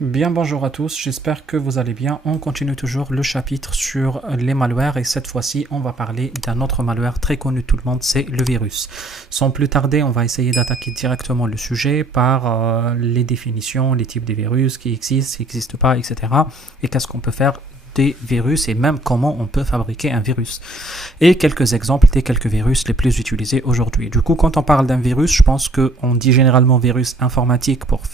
Bien, bonjour à tous, j'espère que vous allez bien. On continue toujours le chapitre sur les malwares et cette fois-ci, on va parler d'un autre malware très connu de tout le monde, c'est le virus. Sans plus tarder, on va essayer d'attaquer directement le sujet par les définitions, les types de virus qui n'existent pas, etc. Et qu'est-ce qu'on peut faire des virus et même comment on peut fabriquer un virus. Et quelques exemples des quelques virus les plus utilisés aujourd'hui. Du coup, quand on parle d'un virus, je pense qu'on dit généralement virus informatique pour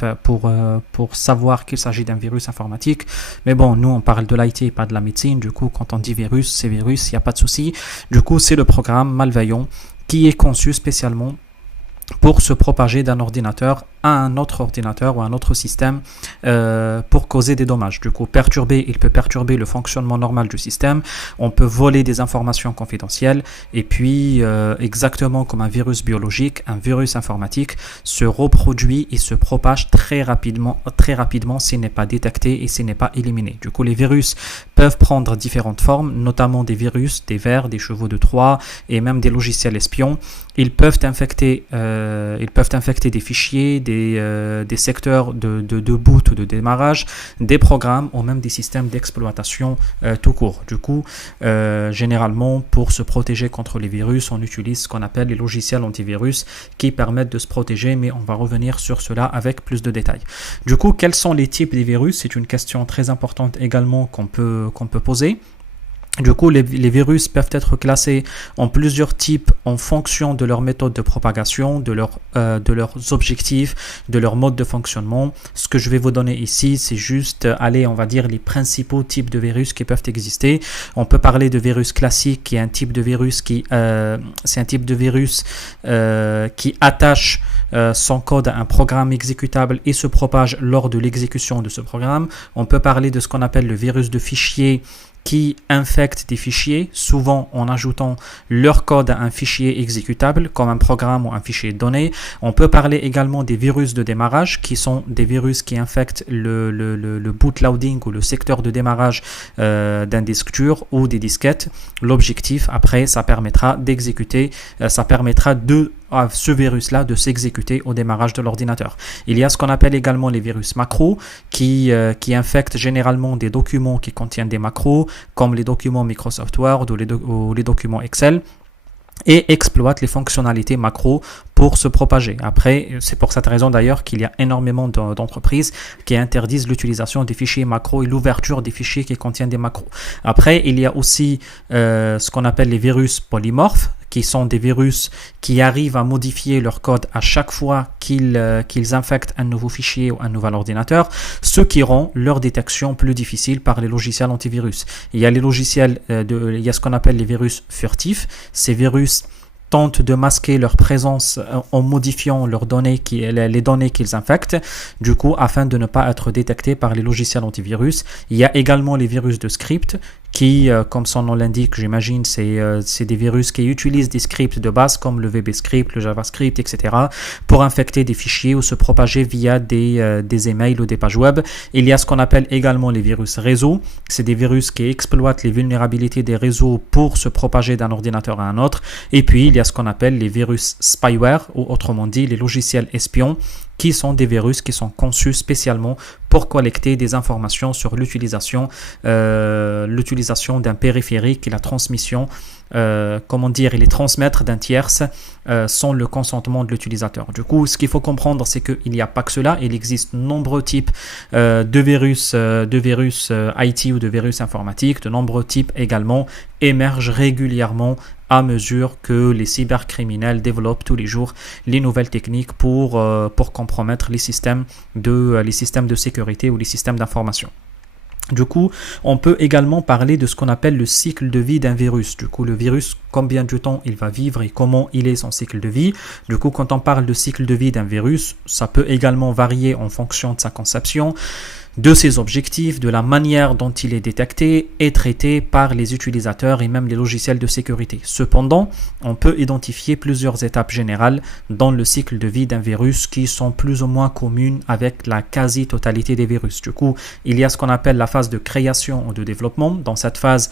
savoir qu'il s'agit d'un virus informatique. Mais bon, nous, on parle de l'IT et pas de la médecine. Du coup, quand on dit virus, c'est virus, il n'y a pas de souci. Du coup, c'est le programme malveillant qui est conçu spécialement pour se propager d'un ordinateur à un autre ordinateur ou un autre système pour causer des dommages. Du coup, il peut perturber le fonctionnement normal du système, on peut voler des informations confidentielles et puis exactement comme un virus biologique, un virus informatique se reproduit et se propage très rapidement s'il n'est pas détecté et s'il n'est pas éliminé. Du coup, les virus peuvent prendre différentes formes, notamment des virus, des vers, des chevaux de Troie et même des logiciels espions. Ils peuvent infecter des fichiers, des secteurs de boot ou de démarrage, des programmes ou même des systèmes d'exploitation tout court. Du coup, généralement, pour se protéger contre les virus, on utilise ce qu'on appelle les logiciels antivirus qui permettent de se protéger, mais on va revenir sur cela avec plus de détails. Du coup, quels sont les types des virus? C'est une question très importante également qu'on peut poser. Du coup, les virus peuvent être classés en plusieurs types en fonction de leur méthode de propagation, de leurs objectifs, de leur mode de fonctionnement. Ce que je vais vous donner ici, c'est juste, on va dire les principaux types de virus qui peuvent exister. On peut parler de virus classique, qui est un type de virus qui attache son code à un programme exécutable et se propage lors de l'exécution de ce programme. On peut parler de ce qu'on appelle le virus de fichier, qui infectent des fichiers, souvent en ajoutant leur code à un fichier exécutable, comme un programme ou un fichier de données. On peut parler également des virus de démarrage, qui sont des virus qui infectent le bootloading ou le secteur de démarrage d'un disque dur ou des disquettes. L'objectif, après, ça permettra à ce virus-là de s'exécuter au démarrage de l'ordinateur. Il y a ce qu'on appelle également les virus macros qui infectent généralement des documents qui contiennent des macros, comme les documents Microsoft Word ou les documents Excel, et exploitent les fonctionnalités macro pour se propager. Après, c'est pour cette raison d'ailleurs qu'il y a énormément d'entreprises qui interdisent l'utilisation des fichiers macro et l'ouverture des fichiers qui contiennent des macros. Après, il y a aussi ce qu'on appelle les virus polymorphes, qui sont des virus qui arrivent à modifier leur code à chaque fois qu'ils infectent un nouveau fichier ou un nouvel ordinateur, ce qui rend leur détection plus difficile par les logiciels antivirus. Il y a il y a ce qu'on appelle les virus furtifs. Ces virus tentent de masquer leur présence en modifiant les données qu'ils infectent, du coup, afin de ne pas être détectés par les logiciels antivirus. Il y a également les virus de script qui, comme son nom l'indique, j'imagine, c'est des virus qui utilisent des scripts de base comme le VB-script, le JavaScript, etc. pour infecter des fichiers ou se propager via des emails ou des pages web. Il y a ce qu'on appelle également les virus réseau. C'est des virus qui exploitent les vulnérabilités des réseaux pour se propager d'un ordinateur à un autre. Et puis, il y a ce qu'on appelle les virus spyware, ou autrement dit, les logiciels espions, qui sont des virus qui sont conçus spécialement pour collecter des informations sur l'utilisation d'un périphérique et la transmission, et les transmettre d'un tierce sans le consentement de l'utilisateur. Du coup, ce qu'il faut comprendre, c'est qu'il n'y a pas que cela, il existe nombreux types de virus IT ou de virus informatiques, de nombreux types également émergent régulièrement à mesure que les cybercriminels développent tous les jours les nouvelles techniques pour compromettre les systèmes de sécurité ou les systèmes d'information. Du coup, on peut également parler de ce qu'on appelle le cycle de vie d'un virus. Du coup, le virus, combien de temps il va vivre et comment il est son cycle de vie. Du coup, quand on parle de cycle de vie d'un virus, ça peut également varier en fonction de sa conception, de ses objectifs, de la manière dont il est détecté et traité par les utilisateurs et même les logiciels de sécurité. Cependant, on peut identifier plusieurs étapes générales dans le cycle de vie d'un virus qui sont plus ou moins communes avec la quasi-totalité des virus. Du coup, il y a ce qu'on appelle la phase de création ou de développement. Dans cette phase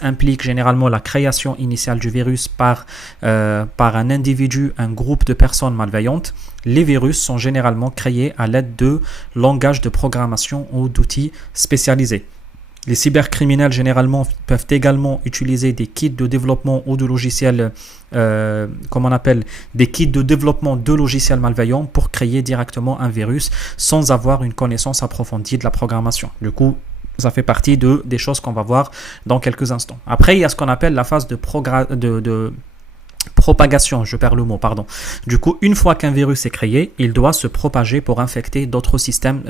implique généralement la création initiale du virus par un individu, un groupe de personnes malveillantes. les virus sont généralement créés à l'aide de langages de programmation ou d'outils spécialisés. Les cybercriminels généralement peuvent également utiliser des kits de développement ou de logiciels, des kits de développement de logiciels malveillants pour créer directement un virus sans avoir une connaissance approfondie de la programmation. Du coup, ça fait partie des choses qu'on va voir dans quelques instants. Après, il y a ce qu'on appelle la phase de propagation, je perds le mot, pardon. Du coup, une fois qu'un virus est créé, il doit se propager pour infecter d'autres systèmes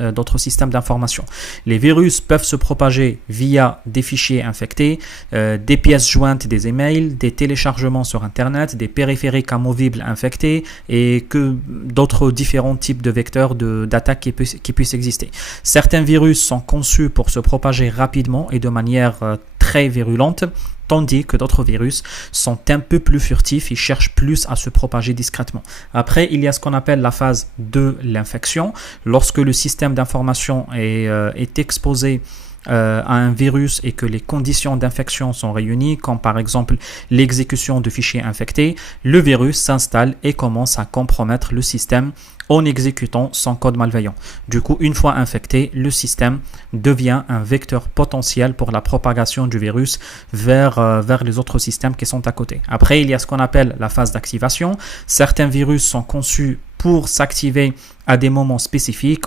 d'information. Les virus peuvent se propager via des fichiers infectés, des pièces jointes des emails, des téléchargements sur Internet, des périphériques amovibles infectés et que d'autres différents types de vecteurs d'attaque qui puissent exister. Certains virus sont conçus pour se propager rapidement et de manière très virulente, tandis que d'autres virus sont un peu plus furtifs, ils cherchent plus à se propager discrètement. Après, il y a ce qu'on appelle la phase de l'infection. Lorsque le système d'information est exposé à un virus et que les conditions d'infection sont réunies, comme par exemple l'exécution de fichiers infectés, le virus s'installe et commence à compromettre le système en exécutant son code malveillant. Du coup, une fois infecté, le système devient un vecteur potentiel pour la propagation du virus vers les autres systèmes qui sont à côté. Après, il y a ce qu'on appelle la phase d'activation. Certains virus sont conçus pour s'activer à des moments spécifiques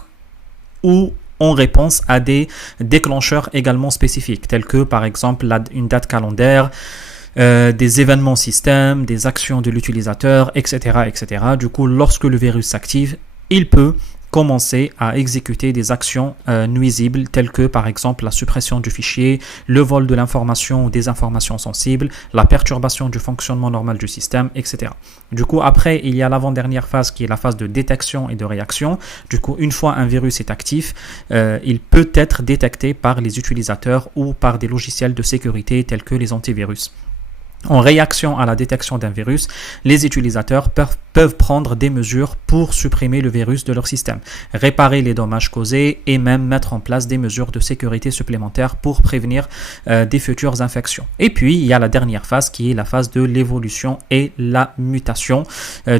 ou en réponse à des déclencheurs également spécifiques, tels que par exemple une date calendaire, des événements système, des actions de l'utilisateur, etc., etc. Du coup, lorsque le virus s'active, il peut commencer à exécuter des actions nuisibles telles que par exemple la suppression du fichier, le vol de l'information ou des informations sensibles, la perturbation du fonctionnement normal du système, etc. Du coup, après, il y a l'avant-dernière phase qui est la phase de détection et de réaction. Du coup, une fois un virus est actif, il peut être détecté par les utilisateurs ou par des logiciels de sécurité tels que les antivirus. En réaction à la détection d'un virus, les utilisateurs peuvent prendre des mesures pour supprimer le virus de leur système, réparer les dommages causés et même mettre en place des mesures de sécurité supplémentaires pour prévenir des futures infections. Et puis, il y a la dernière phase qui est la phase de l'évolution et la mutation.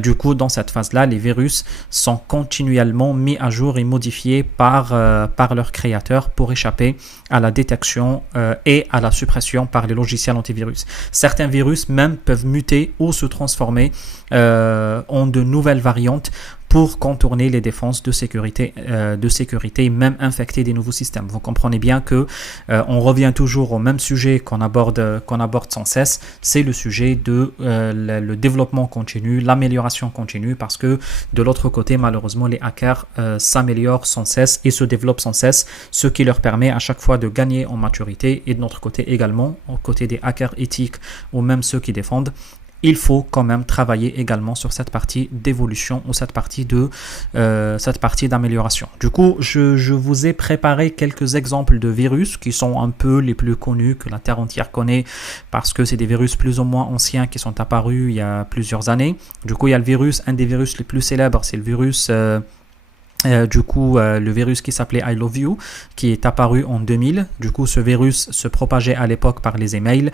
Du coup, dans cette phase-là, les virus sont continuellement mis à jour et modifiés par leurs créateurs pour échapper à la détection et à la suppression par les logiciels antivirus. Certains virus même peuvent muter ou se transformer en de nouvelles variantes pour contourner les défenses de sécurité et même infecter des nouveaux systèmes. Vous comprenez bien que on revient toujours au même sujet qu'on aborde sans cesse, c'est le sujet de le développement continu, l'amélioration continue, parce que de l'autre côté, malheureusement, les hackers s'améliorent sans cesse et se développent sans cesse, ce qui leur permet à chaque fois de gagner en maturité. Et de notre côté également, au côté des hackers éthiques ou même ceux qui défendent, il faut quand même travailler également sur cette partie d'évolution ou cette partie d'amélioration. Du coup, je vous ai préparé quelques exemples de virus qui sont un peu les plus connus, que la Terre entière connaît, parce que c'est des virus plus ou moins anciens qui sont apparus il y a plusieurs années. Du coup, il y a un des virus les plus célèbres, c'est le virus... le virus qui s'appelait I Love You, qui est apparu en 2000. Du coup, ce virus se propageait à l'époque par les emails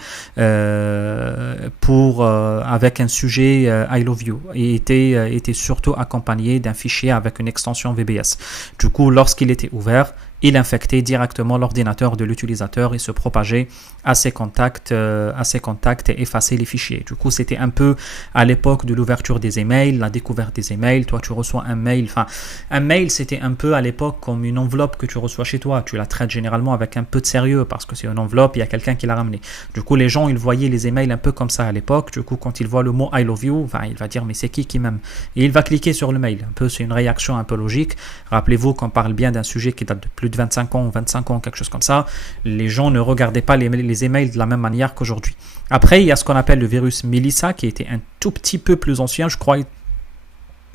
avec un sujet I Love You et était surtout accompagné d'un fichier avec une extension VBS. Du coup, lorsqu'il était ouvert, il infectait directement l'ordinateur de l'utilisateur et se propageait à ses contacts et effaçait les fichiers. Du coup, c'était un peu à l'époque de l'ouverture des emails, la découverte des emails. Toi, tu reçois un mail. Enfin, un mail, c'était un peu à l'époque comme une enveloppe que tu reçois chez toi. Tu la traites généralement avec un peu de sérieux parce que c'est une enveloppe, il y a quelqu'un qui l'a ramené. Du coup, les gens, ils voyaient les emails un peu comme ça à l'époque. Du coup, quand ils voient le mot I love you, enfin, il va dire mais c'est qui m'aime? Et il va cliquer sur le mail. Un peu, c'est une réaction un peu logique. Rappelez-vous qu'on parle bien d'un sujet qui date de plus de 25 ans, quelque chose comme ça. Les gens ne regardaient pas les emails de la même manière qu'aujourd'hui. Après, il y a ce qu'on appelle le virus Melissa, qui était un tout petit peu plus ancien, je crois.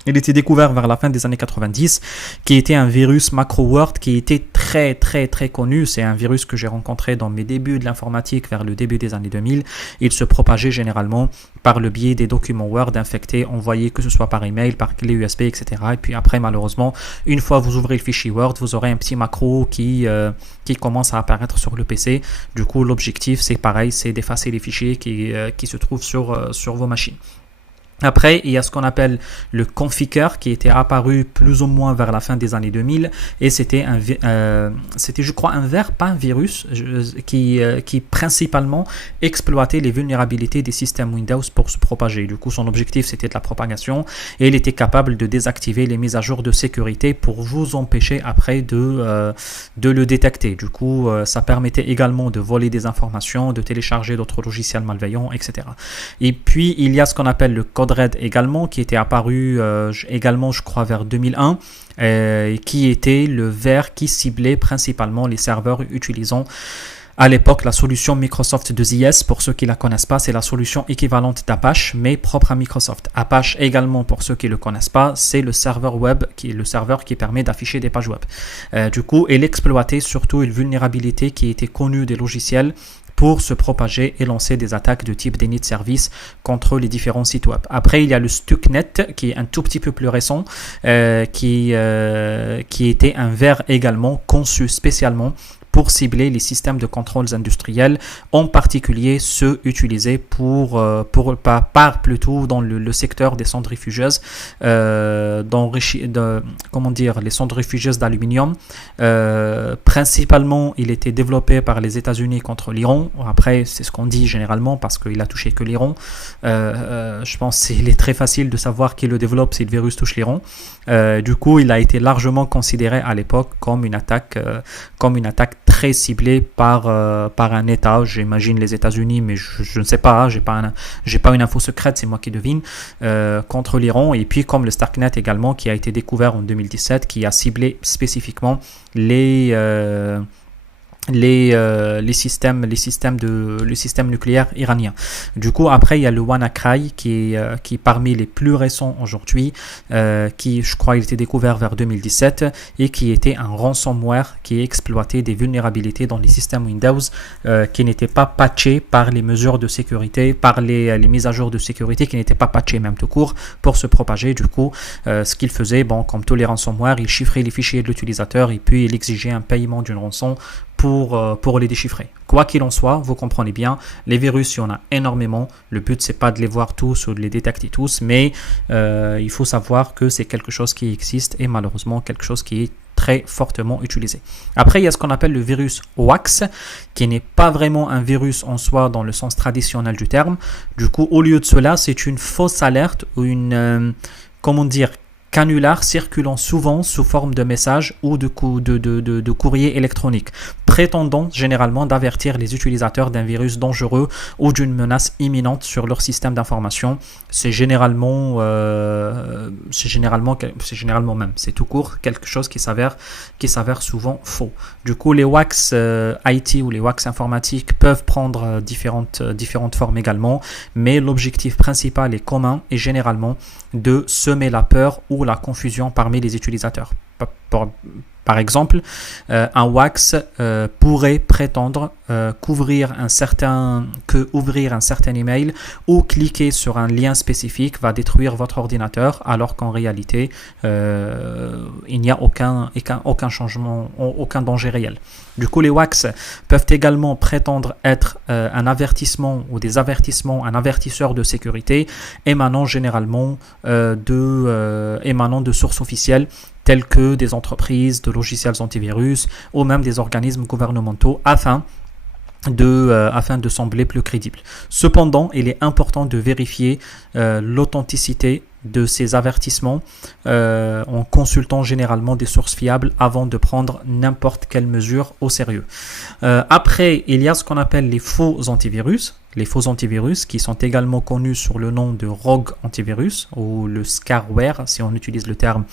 Il était découvert vers la fin des années 90, qui était un virus macro-word qui était très très très connu. C'est un virus que j'ai rencontré dans mes débuts de l'informatique vers le début des années 2000. Il se propageait généralement par le biais des documents Word infectés, envoyés que ce soit par email, par clé USB, etc. Et puis après, malheureusement, une fois vous ouvrez le fichier Word, vous aurez un petit macro qui commence à apparaître sur le PC. Du coup, l'objectif, c'est pareil, c'est d'effacer les fichiers qui se trouvent sur vos machines. Après, il y a ce qu'on appelle le Conficker qui était apparu plus ou moins vers la fin des années 2000 et c'était je crois pas un virus qui principalement exploitait les vulnérabilités des systèmes Windows pour se propager. Du coup, son objectif c'était de la propagation et il était capable de désactiver les mises à jour de sécurité pour vous empêcher après de le détecter. Du coup, ça permettait également de voler des informations, de télécharger d'autres logiciels malveillants, etc. Et puis, il y a ce qu'on appelle le Code Red également, qui était apparu également, je crois, vers 2001, qui était le vers qui ciblait principalement les serveurs utilisant à l'époque la solution Microsoft de ZS. Pour ceux qui ne la connaissent pas, c'est la solution équivalente d'Apache, mais propre à Microsoft. Apache également, pour ceux qui ne le connaissent pas, c'est le serveur web, qui est le serveur qui permet d'afficher des pages web. Du coup, il exploitait surtout une vulnérabilité qui était connue des logiciels pour se propager et lancer des attaques de type déni de service contre les différents sites web. Après, il y a le Stuxnet qui est un tout petit peu plus récent, qui était un vers également conçu spécialement pour cibler les systèmes de contrôles industriels, en particulier ceux utilisés plutôt dans le secteur des centrifugeuses, les centrifugeuses d'aluminium. Principalement, il était développé par les États-Unis contre l'Iran. Après, c'est ce qu'on dit généralement parce qu'il a touché que l'Iran. Je pense qu'il est très facile de savoir qui le développe si le virus touche l'Iran. Du coup, il a été largement considéré à l'époque comme une attaque très ciblée par un État, j'imagine les États-Unis, mais je ne sais pas, j'ai pas une info secrète, c'est moi qui devine, contre l'Iran. Et puis comme le Stuxnet également, qui a été découvert en 2017, qui a ciblé spécifiquement les systèmes nucléaires iraniens. Du coup, après, il y a le WannaCry qui est parmi les plus récents aujourd'hui, qui, je crois, il était découvert vers 2017 et qui était un ransomware qui exploitait des vulnérabilités dans les systèmes Windows qui n'étaient pas patchés par les mesures de sécurité, par les mises à jour de sécurité qui n'étaient pas patchés même tout court pour se propager. Du coup, ce qu'il faisait, comme tous les ransomware, il chiffrait les fichiers de l'utilisateur et puis il exigeait un paiement d'une rançon pour les déchiffrer. Quoi qu'il en soit, vous comprenez bien, les virus, il y en a énormément. Le but, c'est pas de les voir tous ou de les détecter tous, mais il faut savoir que c'est quelque chose qui existe et malheureusement quelque chose qui est très fortement utilisé. Après, il y a ce qu'on appelle le virus Wax, qui n'est pas vraiment un virus en soi dans le sens traditionnel du terme. Du coup, au lieu de cela, c'est une fausse alerte ou une, canular circulant souvent sous forme de message ou de courrier électronique, prétendant généralement d'avertir les utilisateurs d'un virus dangereux ou d'une menace imminente sur leur système d'information. C'est généralement même, c'est tout court, quelque chose qui s'avère souvent faux. Du coup, les wax IT ou les wax informatiques peuvent prendre différentes formes également, mais l'objectif principal et commun est généralement de semer la peur ou la confusion parmi les utilisateurs. Par exemple, un wax pourrait prétendre ouvrir un certain email ou cliquer sur un lien spécifique va détruire votre ordinateur, alors qu'en réalité, il n'y a aucun changement, aucun danger réel. Du coup, les wax peuvent également prétendre être un avertissement ou des avertissements, un avertisseur de sécurité émanant généralement de sources officielles telles que des entreprises, de logiciels antivirus ou même des organismes gouvernementaux afin de sembler plus crédible. Cependant, il est important de vérifier l'authenticité de ces avertissements en consultant généralement des sources fiables avant de prendre n'importe quelle mesure au sérieux. Après, il y a ce qu'on appelle les faux antivirus. Les faux antivirus qui sont également connus sous le nom de rogue antivirus ou le scareware si on utilise le terme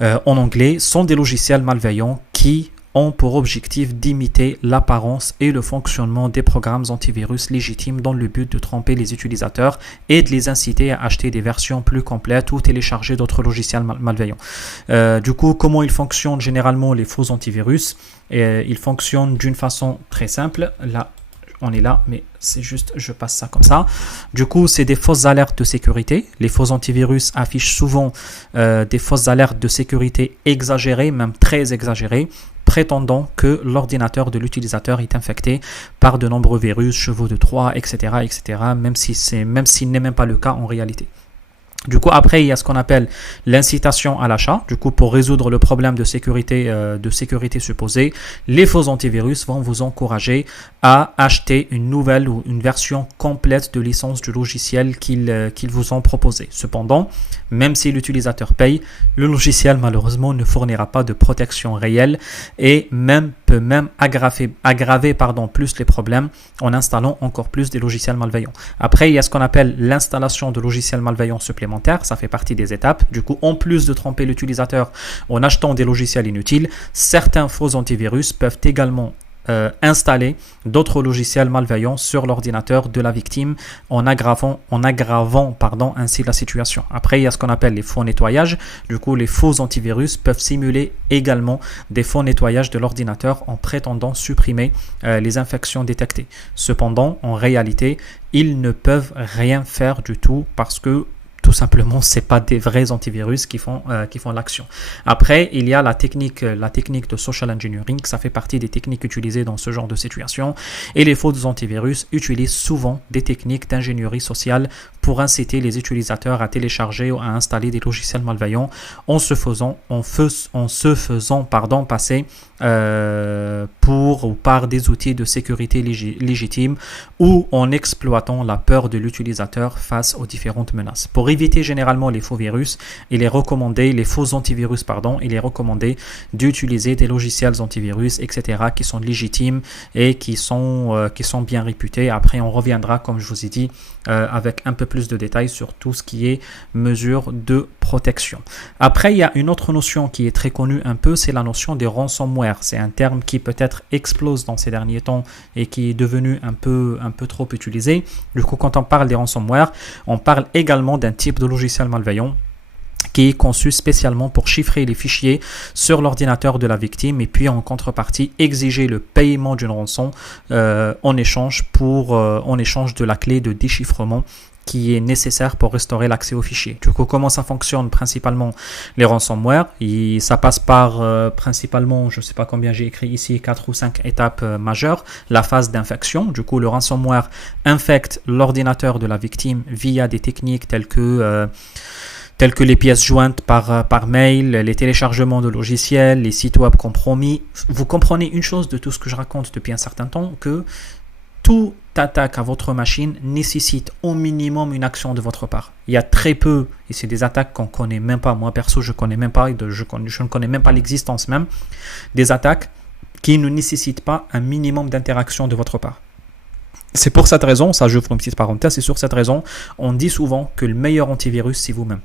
en anglais, sont des logiciels malveillants qui ont pour objectif d'imiter l'apparence et le fonctionnement des programmes antivirus légitimes dans le but de tromper les utilisateurs et de les inciter à acheter des versions plus complètes ou télécharger d'autres logiciels malveillants. Du coup, comment ils fonctionnent généralement les faux antivirus? Ils fonctionnent d'une façon très simple. Là, on est là, mais c'est juste, je passe ça comme ça. Du coup, c'est des fausses alertes de sécurité. Les faux antivirus affichent souvent des fausses alertes de sécurité exagérées, même très exagérées, prétendant que l'ordinateur de l'utilisateur est infecté par de nombreux virus, chevaux de Troie, etc., etc., même s'il n'est même pas le cas en réalité. Du coup, après, il y a ce qu'on appelle l'incitation à l'achat. Du coup, pour résoudre le problème de sécurité supposée, les faux antivirus vont vous encourager à acheter une nouvelle ou une version complète de licence du logiciel qu'ils vous ont proposé. Cependant, même si l'utilisateur paye, le logiciel malheureusement ne fournira pas de protection réelle et peut même aggraver plus les problèmes en installant encore plus des logiciels malveillants. Après, il y a ce qu'on appelle l'installation de logiciels malveillants supplémentaires. Ça fait partie des étapes. Du coup, en plus de tromper l'utilisateur en achetant des logiciels inutiles, certains faux antivirus peuvent également installer d'autres logiciels malveillants sur l'ordinateur de la victime en aggravant ainsi la situation. Après, il y a ce qu'on appelle les faux nettoyages. Du coup, les faux antivirus peuvent simuler également des faux nettoyages de l'ordinateur en prétendant supprimer les infections détectées. Cependant, en réalité, ils ne peuvent rien faire du tout parce que tout simplement, ce n'est pas des vrais antivirus qui font l'action. Après, il y a la technique de social engineering. Ça fait partie des techniques utilisées dans ce genre de situation. Et les faux antivirus utilisent souvent des techniques d'ingénierie sociale pour inciter les utilisateurs à télécharger ou à installer des logiciels malveillants en se faisant passer pour ou par des outils de sécurité légitimes ou en exploitant la peur de l'utilisateur face aux différentes menaces. Pour éviter généralement les faux antivirus, il est recommandé d'utiliser des logiciels antivirus, etc., qui sont légitimes et qui sont bien réputés. Après, on reviendra, comme je vous ai dit, avec un peu plus de détails sur tout ce qui est mesures de protection. Après, il y a une autre notion qui est très connue un peu, c'est la notion des ransomware. C'est un terme qui peut-être explose dans ces derniers temps et qui est devenu un peu trop utilisé. Du coup, quand on parle des ransomware, on parle également d'un type de logiciel malveillant qui est conçu spécialement pour chiffrer les fichiers sur l'ordinateur de la victime et puis en contrepartie exiger le paiement d'une rançon en échange de la clé de déchiffrement qui est nécessaire pour restaurer l'accès aux fichiers. Du coup, comment ça fonctionne principalement les ransomware? Ça passe par principalement, je ne sais pas combien j'ai écrit ici, 4 ou 5 étapes majeures. La phase d'infection. Du coup, le ransomware infecte l'ordinateur de la victime via des techniques telles que les pièces jointes par mail, les téléchargements de logiciels, les sites web compromis. Vous comprenez une chose de tout ce que je raconte depuis un certain temps, que toute attaque à votre machine nécessite au minimum une action de votre part. Il y a très peu, et c'est des attaques qu'on ne connaît même pas, moi perso je ne connais même pas, je ne connais même pas l'existence même, des attaques qui ne nécessitent pas un minimum d'interaction de votre part. C'est pour cette raison, ça j'ouvre une petite parenthèse, c'est sur cette raison, on dit souvent que le meilleur antivirus c'est vous-même.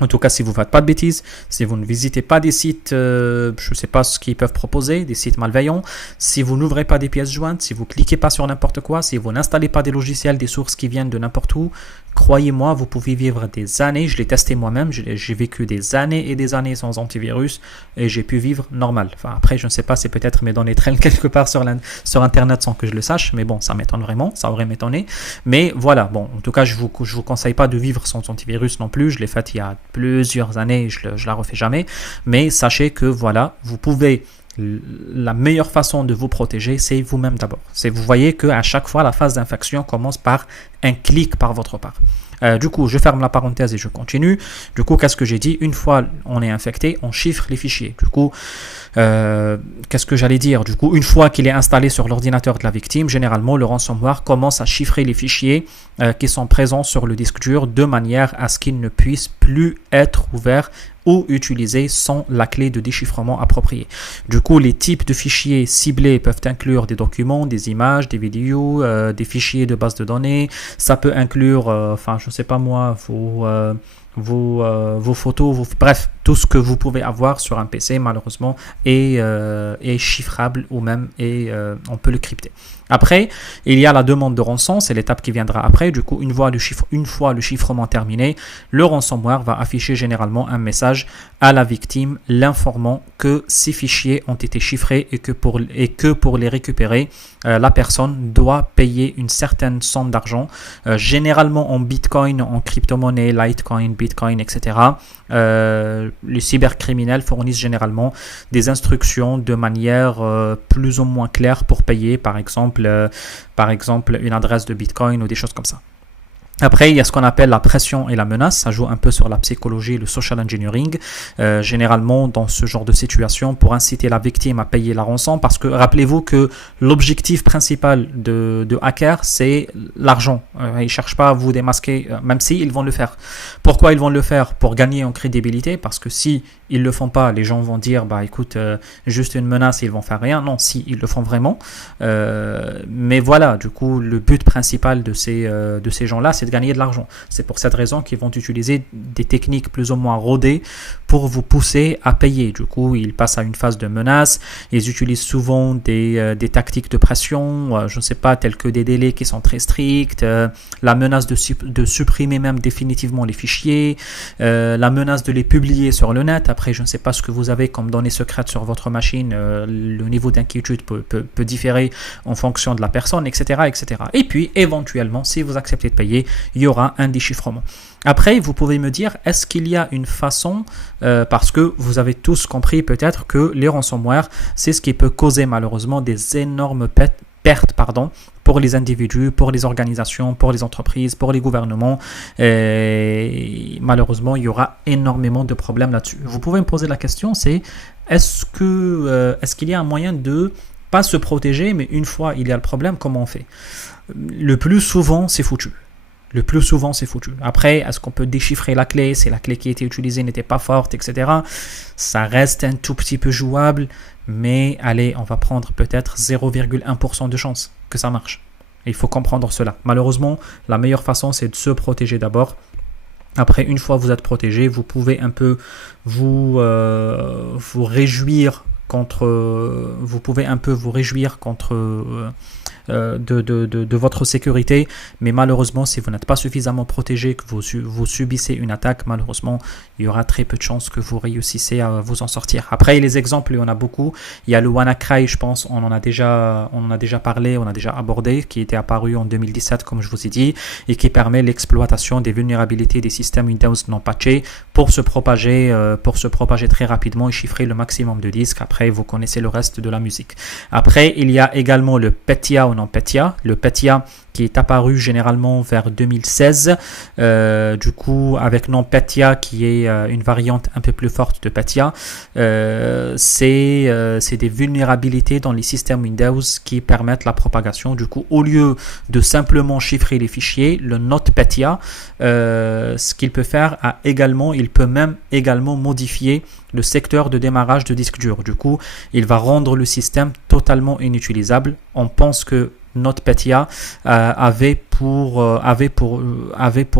En tout cas, si vous ne faites pas de bêtises, si vous ne visitez pas des sites, je ne sais pas ce qu'ils peuvent proposer, des sites malveillants, si vous n'ouvrez pas des pièces jointes, si vous ne cliquez pas sur n'importe quoi, si vous n'installez pas des logiciels, des sources qui viennent de n'importe où, croyez-moi, vous pouvez vivre des années. Je l'ai testé moi-même, j'ai vécu des années et des années sans antivirus et j'ai pu vivre normal. Enfin, après, je ne sais pas, c'est peut-être mes données traînent quelque part sur Internet sans que je le sache, mais bon, ça m'étonne vraiment, ça aurait m'étonné. Mais voilà, bon, en tout cas, je vous conseille pas de vivre sans antivirus non plus. Je l'ai fait il y a plusieurs années, je la refais jamais. Mais sachez que voilà, vous pouvez... La meilleure façon de vous protéger, c'est vous-même d'abord. Vous voyez qu'à chaque fois, la phase d'infection commence par un clic par votre part. Du coup, je ferme la parenthèse et je continue. Du coup, qu'est-ce que j'ai dit? Une fois on est infecté, on chiffre les fichiers. Du coup, qu'est-ce que j'allais dire? Du coup, une fois qu'il est installé sur l'ordinateur de la victime, généralement, le ransomware commence à chiffrer les fichiers qui sont présents sur le disque dur de manière à ce qu'ils ne puissent plus être ouverts ou utilisés sans la clé de déchiffrement appropriée. Du coup, les types de fichiers ciblés peuvent inclure des documents, des images, des vidéos, des fichiers de base de données. Ça peut inclure, je ne sais pas moi, vos photos, bref, tout ce que vous pouvez avoir sur un PC malheureusement est chiffrable ou même on peut le crypter. Après, il y a la demande de rançon, c'est l'étape qui viendra après. Du coup, une fois le chiffrement terminé, le ransomware va afficher généralement un message message à la victime l'informant que ces fichiers ont été chiffrés et que pour les récupérer, la personne doit payer une certaine somme d'argent, généralement en Bitcoin, en crypto-monnaie, Litecoin, Bitcoin, etc. Les cybercriminels fournissent généralement des instructions de manière plus ou moins claire pour payer, par exemple une adresse de Bitcoin ou des choses comme ça. Après, il y a ce qu'on appelle la pression et la menace. Ça joue un peu sur la psychologie et le social engineering. Généralement, dans ce genre de situation, pour inciter la victime à payer la rançon, parce que rappelez-vous que l'objectif principal de hacker, c'est l'argent. Ils ne cherchent pas à vous démasquer, même si ils vont le faire. Pourquoi ils vont le faire? Pour gagner en crédibilité, parce que si ils le font pas, les gens vont dire, bah écoute, juste une menace, ils vont faire rien. Non, si ils le font vraiment. Mais voilà, du coup, le but principal de ces gens-là, c'est de gagner de l'argent. C'est pour cette raison qu'ils vont utiliser des techniques plus ou moins rodées pour vous pousser à payer. Du coup, ils passent à une phase de menace. Ils utilisent souvent des tactiques de pression, je ne sais pas, telles que des délais qui sont très stricts, la menace de supprimer même définitivement les fichiers, la menace de les publier sur le net. Après, je ne sais pas ce que vous avez comme données secrètes sur votre machine. Le niveau d'inquiétude peut différer en fonction de la personne, etc., etc. Et puis, éventuellement, si vous acceptez de payer, il y aura un déchiffrement. Après, vous pouvez me dire, est-ce qu'il y a une façon, parce que vous avez tous compris peut-être que les ransomware, c'est ce qui peut causer malheureusement des énormes pertes pour les individus, pour les organisations, pour les entreprises, pour les gouvernements. Et malheureusement, il y aura énormément de problèmes là-dessus. Vous pouvez me poser la question, c'est est-ce qu'il y a un moyen de pas se protéger, mais une fois il y a le problème, comment on fait? Le plus souvent, c'est foutu. Après, est-ce qu'on peut déchiffrer la clé si la clé qui était utilisée n'était pas forte, etc. Ça reste un tout petit peu jouable, mais allez, on va prendre peut-être 0,1% de chance que ça marche. Et il faut comprendre cela. Malheureusement, la meilleure façon, c'est de se protéger d'abord. Après, une fois que vous êtes protégé, vous pouvez un peu vous réjouir contre de votre sécurité, mais malheureusement, si vous n'êtes pas suffisamment protégé, que vous subissez une attaque, malheureusement, il y aura très peu de chances que vous réussissez à vous en sortir. Après, les exemples, il y en a beaucoup. Il y a le WannaCry, je pense, on en a déjà parlé, on a déjà abordé, qui était apparu en 2017, comme je vous ai dit, et qui permet l'exploitation des vulnérabilités des systèmes Windows non patchés pour se propager très rapidement et chiffrer le maximum de disques. Après, vous connaissez le reste de la musique. Après, il y a également le Petya ou NotPetya. Le Petya qui est apparu généralement vers 2016. Du coup, avec NotPetya qui est une variante un peu plus forte de Petya, c'est des vulnérabilités dans les systèmes Windows qui permettent la propagation. Du coup, au lieu de simplement chiffrer les fichiers, le NotPetya, ce qu'il peut faire, il peut même également modifier le secteur de démarrage de disque dur. Du coup, il va rendre le système totalement inutilisable. On pense que NotPetya avait pour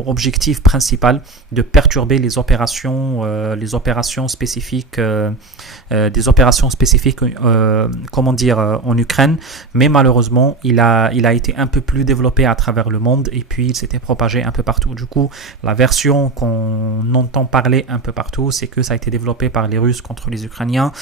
objectif principal de perturber les opérations spécifiques en Ukraine, mais malheureusement il a été un peu plus développé à travers le monde et puis il s'était propagé un peu partout. Du coup, la version qu'on entend parler un peu partout, c'est que ça a été développé par les Russes contre les Ukrainiens.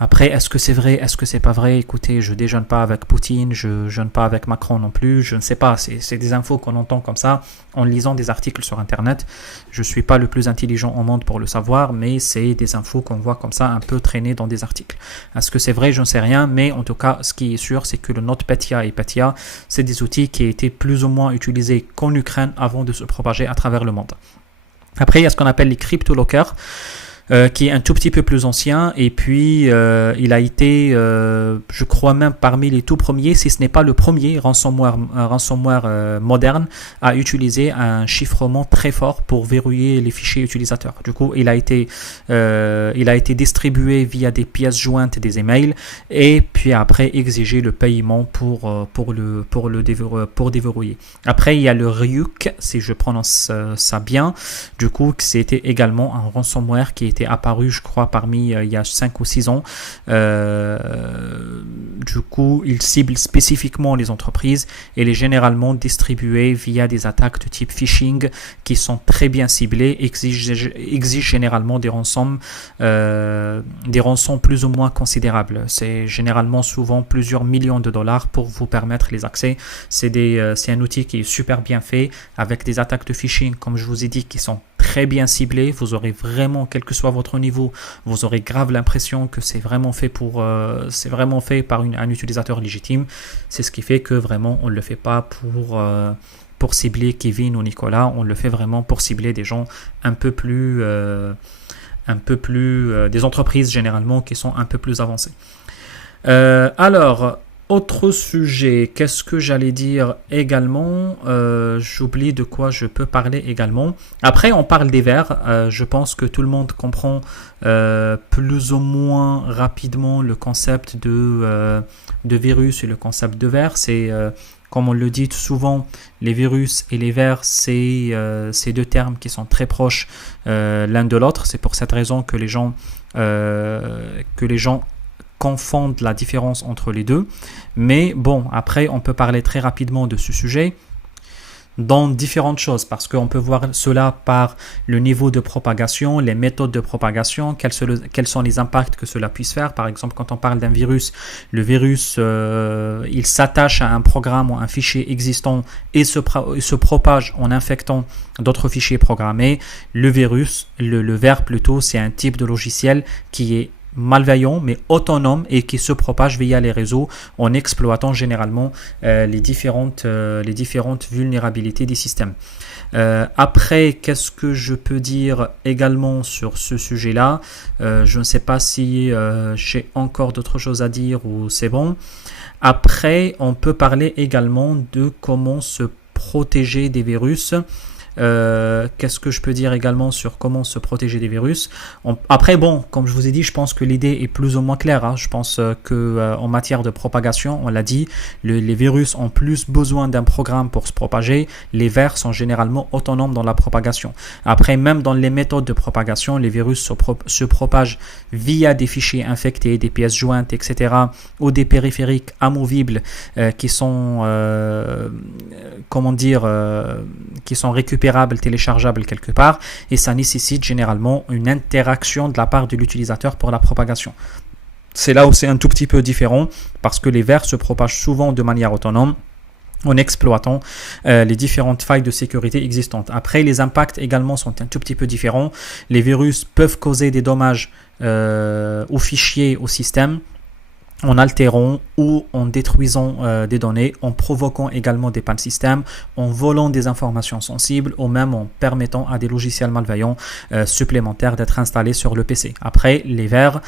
Après, est-ce que c'est vrai, est-ce que c'est pas vrai? Écoutez, je déjeune pas avec Poutine, je jeûne pas avec Macron non plus, je ne sais pas, c'est des infos qu'on entend comme ça en lisant des articles sur internet. Je suis pas le plus intelligent au monde pour le savoir, mais c'est des infos qu'on voit comme ça un peu traîner dans des articles. Est-ce que c'est vrai? Je ne sais rien, mais en tout cas, ce qui est sûr, c'est que le NotPetya et Petya, c'est des outils qui étaient plus ou moins utilisés qu'en Ukraine avant de se propager à travers le monde. Après, il y a ce qu'on appelle les CryptoLockers, qui est un tout petit peu plus ancien, et puis il a été, je crois même parmi les tout premiers, si ce n'est pas le premier ransomware moderne à utiliser un chiffrement très fort pour verrouiller les fichiers utilisateurs. Du coup, il a été distribué via des pièces jointes des emails, et puis après exiger le paiement pour déverrouiller. Après, il y a le Ryuk, si je prononce ça bien. Du coup, c'était également un ransomware qui était était apparu, je crois, parmi il y a 5 ou 6 ans. Du coup, il cible spécifiquement les entreprises et il est généralement distribué via des attaques de type phishing qui sont très bien ciblées, exigent généralement des rançons plus ou moins considérables. C'est généralement souvent plusieurs millions de dollars pour vous permettre les accès. C'est un outil qui est super bien fait avec des attaques de phishing, comme je vous ai dit, qui sont très bien ciblées. Vous aurez vraiment, quel que soit votre niveau, vous aurez grave l'impression que c'est vraiment fait par un utilisateur légitime. C'est ce qui fait que vraiment on ne le fait pas pour cibler Kevin ou Nicolas, on le fait vraiment pour cibler des gens des entreprises généralement qui sont un peu plus avancées. Alors, autre sujet, qu'est-ce que j'allais dire également? J'oublie de quoi je peux parler également. Après, on parle des vers. Je pense que tout le monde comprend plus ou moins rapidement le concept de virus et le concept de vers. C'est comme on le dit souvent, les virus et les vers, c'est deux termes qui sont très proches l'un de l'autre. C'est pour cette raison que les gens confondent la différence entre les deux. Mais bon, après, on peut parler très rapidement de ce sujet dans différentes choses, parce qu'on peut voir cela par le niveau de propagation, les méthodes de propagation, quels sont les impacts que cela puisse faire. Par exemple, quand on parle d'un virus, le virus, il s'attache à un programme ou un fichier existant et se propage en infectant d'autres fichiers programmés. Le virus, le vers plutôt, c'est un type de logiciel qui est malveillant mais autonome et qui se propage via les réseaux en exploitant généralement les différentes vulnérabilités des systèmes. Après, qu'est-ce que je peux dire également sur ce sujet-là? Je ne sais pas si j'ai encore d'autres choses à dire ou c'est bon. Après, on peut parler également de comment se protéger des virus. Qu'est-ce que je peux dire également sur comment se protéger des virus? Après, bon, comme je vous ai dit, je pense que l'idée est plus ou moins claire. Hein. Je pense qu'en matière de propagation, on l'a dit, les virus ont plus besoin d'un programme pour se propager. Les vers sont généralement autonomes dans la propagation. Après, même dans les méthodes de propagation, les virus se propagent via des fichiers infectés, des pièces jointes, etc. ou des périphériques amovibles qui sont, qui sont récupérables, téléchargeables quelque part, et ça nécessite généralement une interaction de la part de l'utilisateur pour la propagation. C'est là où c'est un tout petit peu différent, parce que les vers se propagent souvent de manière autonome en exploitant les différentes failles de sécurité existantes. Après, les impacts également sont un tout petit peu différents. Les virus peuvent causer des dommages aux fichiers, au système, en altérant ou en détruisant des données, en provoquant également des pannes système, en volant des informations sensibles ou même en permettant à des logiciels malveillants supplémentaires d'être installés sur le PC. Après, les vers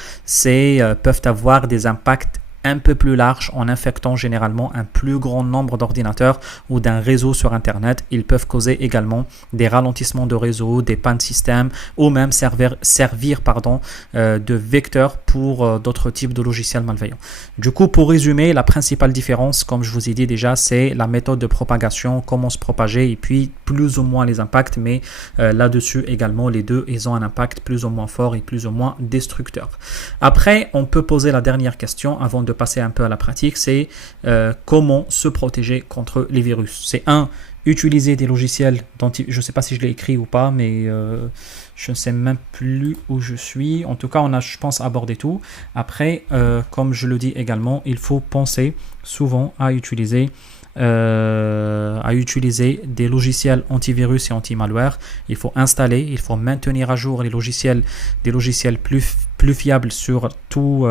peuvent avoir des impacts un peu plus large en infectant généralement un plus grand nombre d'ordinateurs ou d'un réseau sur Internet. Ils peuvent causer également des ralentissements de réseau, des pannes système ou même servir de vecteur pour d'autres types de logiciels malveillants. Du coup, pour résumer, la principale différence, comme je vous ai dit déjà, c'est la méthode de propagation, comment se propager et puis plus ou moins les impacts, mais là-dessus également, les deux, ils ont un impact plus ou moins fort et plus ou moins destructeur. Après, on peut poser la dernière question avant de passer un peu à la pratique, c'est comment se protéger contre les virus. C'est utiliser des logiciels je ne sais pas si je l'ai écrit ou pas, mais je ne sais même plus où je suis. En tout cas, on a, je pense, abordé tout. Après, comme je le dis également, il faut penser souvent à utiliser des logiciels antivirus et anti-malware. Il faut installer, il faut maintenir à jour des logiciels plus fiables sur tous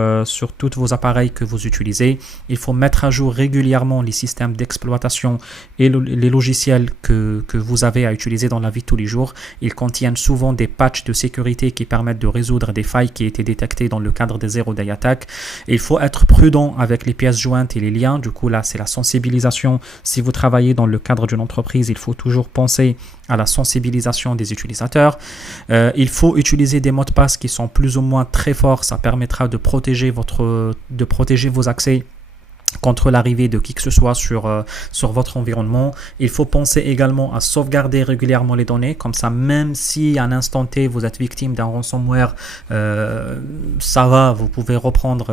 vos appareils que vous utilisez. Il faut mettre à jour régulièrement les systèmes d'exploitation et les logiciels que vous avez à utiliser dans la vie de tous les jours. Ils contiennent souvent des patchs de sécurité qui permettent de résoudre des failles qui étaient détectées dans le cadre des Zero Day Attack. Il faut être prudent avec les pièces jointes et les liens. Du coup, là, c'est la sensibilisation. Si vous travaillez dans le cadre d'une entreprise, il faut toujours penser à la sensibilisation des utilisateurs. Il faut utiliser des mots de passe qui sont plus ou moins très forts. Ça permettra de protéger vos accès contre l'arrivée de qui que ce soit sur votre environnement. Il faut penser également à sauvegarder régulièrement les données, comme ça même si à un instant T vous êtes victime d'un ransomware, ça va, vous pouvez reprendre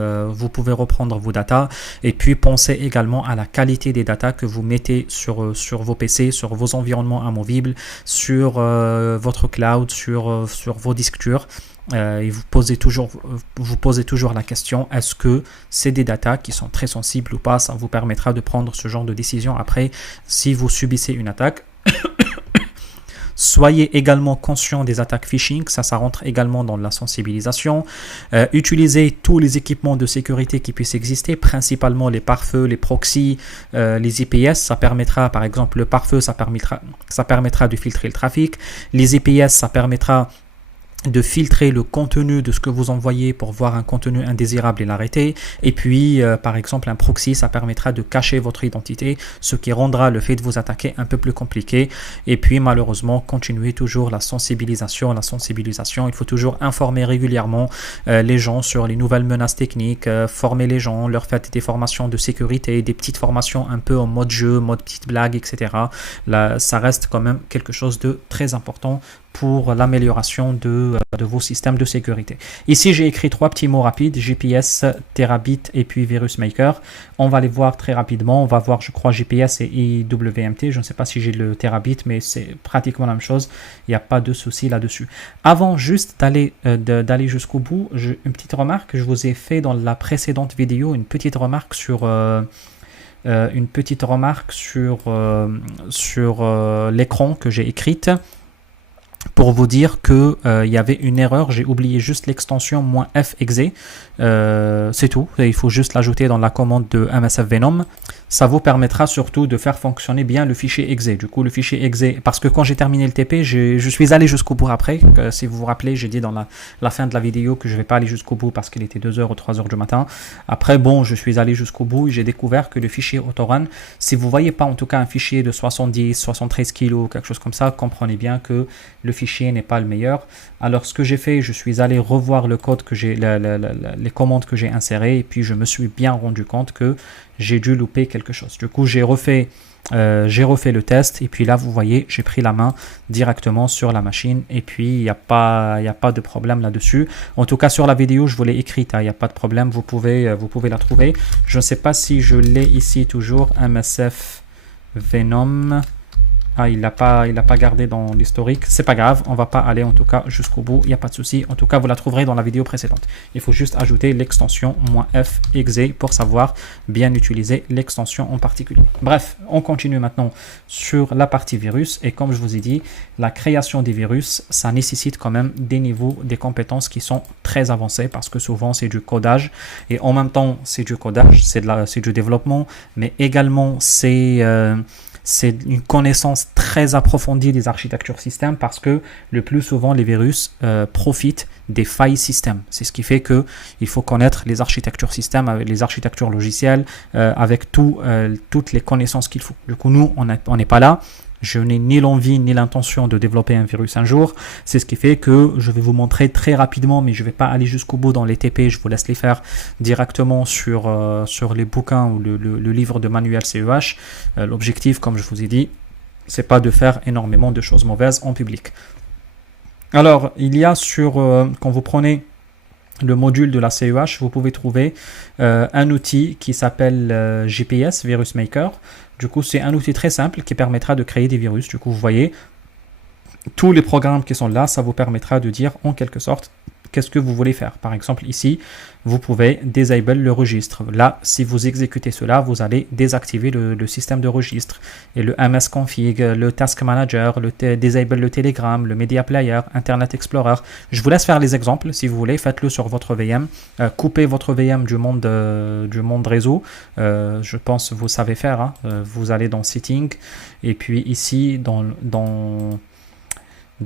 vos datas. Et puis pensez également à la qualité des datas que vous mettez sur vos PC, sur vos environnements amovibles, sur votre cloud, sur vos disques durs. Et vous posez toujours la question, est-ce que c'est des datas qui sont très sensibles ou pas? Ça vous permettra de prendre ce genre de décision après si vous subissez une attaque. Soyez également conscient des attaques phishing, ça rentre également dans la sensibilisation. Utilisez tous les équipements de sécurité qui puissent exister, principalement les pare-feux, les proxys, les IPS. Ça permettra, par exemple, le pare-feu, ça permettra de filtrer le trafic. Les IPS, ça permettra de filtrer le contenu de ce que vous envoyez pour voir un contenu indésirable et l'arrêter. Et puis, par exemple, un proxy, ça permettra de cacher votre identité, ce qui rendra le fait de vous attaquer un peu plus compliqué. Et puis, malheureusement, continuez toujours la sensibilisation. Il faut toujours informer régulièrement les gens sur les nouvelles menaces techniques, former les gens, leur faire des formations de sécurité, des petites formations un peu en mode jeu, mode petite blague, etc. Là, ça reste quand même quelque chose de très important pour l'amélioration de vos systèmes de sécurité. Ici, j'ai écrit 3 petits mots rapides, GPS, Terabit et puis Virus Maker. On va les voir très rapidement. On va voir, je crois, GPS et IWMT. Je ne sais pas si j'ai le Terabit, mais c'est pratiquement la même chose. Il n'y a pas de souci là-dessus. Avant juste d'aller jusqu'au bout, une petite remarque que je vous ai fait dans la précédente vidéo, une petite remarque sur l'écran que j'ai écrite, pour vous dire que il y avait une erreur, j'ai oublié juste l'extension -f-exe, c'est tout, il faut juste l'ajouter dans la commande de MSF Venom. Ça vous permettra surtout de faire fonctionner bien le fichier exe. Du coup, le fichier exe, parce que quand j'ai terminé le TP, je suis allé jusqu'au bout après. Si vous vous rappelez, j'ai dit dans la fin de la vidéo que je ne vais pas aller jusqu'au bout parce qu'il était 2h ou 3h du matin. Après, bon, je suis allé jusqu'au bout et j'ai découvert que le fichier Autorun, si vous ne voyez pas en tout cas un fichier de 70, 73 kg, quelque chose comme ça, comprenez bien que le fichier n'est pas le meilleur. Alors, ce que j'ai fait, je suis allé revoir le code que j'ai, les commandes que j'ai insérées, et puis je me suis bien rendu compte que j'ai dû louper quelque chose. Du coup, j'ai refait le test, et puis là, vous voyez, j'ai pris la main directement sur la machine, et puis il n'y a pas de problème là-dessus. En tout cas, sur la vidéo, je vous l'ai écrite, il n'y a pas de problème, vous pouvez la trouver. Je ne sais pas si je l'ai ici toujours, MSF Venom. Ah, il l'a pas gardé dans l'historique. C'est pas grave, on va pas aller en tout cas jusqu'au bout, il n'y a pas de souci. En tout cas, vous la trouverez dans la vidéo précédente. Il faut juste ajouter l'extension -f-exe pour savoir bien utiliser l'extension en particulier. Bref, on continue maintenant sur la partie virus. Et comme je vous ai dit, la création des virus, ça nécessite quand même des niveaux, des compétences qui sont très avancées, parce que souvent c'est du codage. Et en même temps, c'est du codage, c'est du développement, mais également c'est une connaissance très approfondie des architectures système, parce que le plus souvent les virus profitent des failles système. C'est ce qui fait que il faut connaître les architectures système, les architectures logicielles, avec toutes les connaissances qu'il faut. Du coup, nous, on n'est pas là. Je n'ai ni l'envie ni l'intention de développer un virus un jour. C'est ce qui fait que je vais vous montrer très rapidement, mais je ne vais pas aller jusqu'au bout dans les TP. Je vous laisse les faire directement sur les bouquins ou le livre de manuel CEH. L'objectif, comme je vous ai dit, c'est pas de faire énormément de choses mauvaises en public. Alors, il y a quand vous prenez le module de la CEH, vous pouvez trouver un outil qui s'appelle GPS, Virus Maker. Du coup, c'est un outil très simple qui permettra de créer des virus. Du coup, vous voyez, tous les programmes qui sont là, ça vous permettra de dire en quelque sorte qu'est-ce que vous voulez faire. Par exemple, ici, vous pouvez disable le registre. Là, si vous exécutez cela, vous allez désactiver le système de registre. Et le msconfig, le task manager, disable le Telegram, le media player, Internet Explorer. Je vous laisse faire les exemples si vous voulez. Faites-le sur votre VM. Coupez votre VM du monde réseau. Je pense que vous savez faire. Hein. Vous allez dans Setting. Et puis ici, dans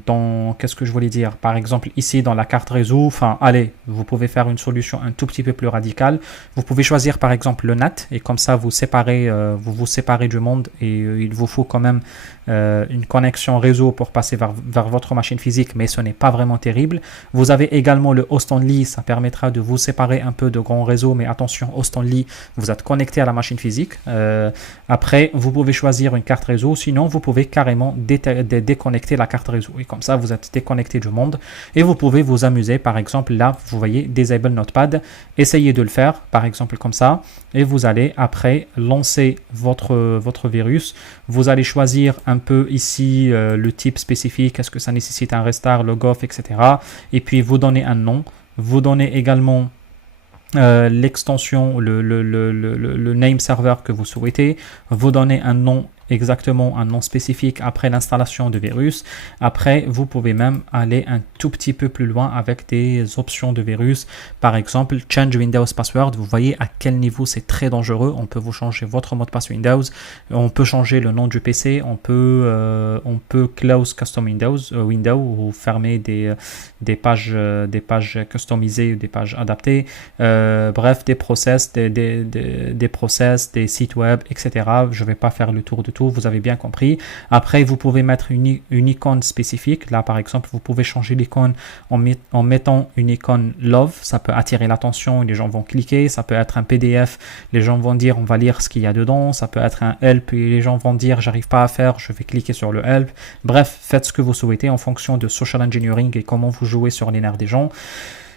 qu'est-ce que je voulais dire? Par exemple, ici, dans la carte réseau, enfin, allez, vous pouvez faire une solution un tout petit peu plus radicale. Vous pouvez choisir, par exemple, le NAT, et comme ça, vous vous séparez du monde, et il vous faut quand même une connexion réseau pour passer vers votre machine physique, mais ce n'est pas vraiment terrible. Vous avez également le host only, ça permettra de vous séparer un peu de grands réseaux, mais attention, host only, vous êtes connecté à la machine physique. Après, vous pouvez choisir une carte réseau, sinon vous pouvez carrément déconnecter la carte réseau. Et comme ça, vous êtes déconnecté du monde et vous pouvez vous amuser. Par exemple, là, vous voyez, Disable Notepad. Essayez de le faire, par exemple, comme ça. Et vous allez après lancer votre virus. Vous allez choisir un peu ici le type spécifique. Est-ce que ça nécessite un restart, logoff, etc. Et puis, vous donnez un nom. Vous donnez également l'extension, le name server que vous souhaitez. Vous donnez un nom, exactement un nom spécifique après l'installation de virus. Après, vous pouvez même aller un tout petit peu plus loin avec des options de virus. Par exemple, Change Windows Password. Vous voyez à quel niveau c'est très dangereux. On peut vous changer votre mot de passe Windows. On peut changer le nom du PC. On peut close Custom Window ou fermer des pages customisées ou des pages adaptées. Bref, des process, des sites web, etc. Je ne vais pas faire le tour de tout, vous avez bien compris. Après, vous pouvez mettre une icône spécifique. Là, par exemple, vous pouvez changer l'icône en mettant une icône Love. Ça peut attirer l'attention et les gens vont cliquer. Ça peut être un PDF. Les gens vont dire, on va lire ce qu'il y a dedans. Ça peut être un Help et les gens vont dire, j'arrive pas à faire, je vais cliquer sur le Help. Bref, faites ce que vous souhaitez en fonction de social engineering et comment vous jouez sur les nerfs des gens.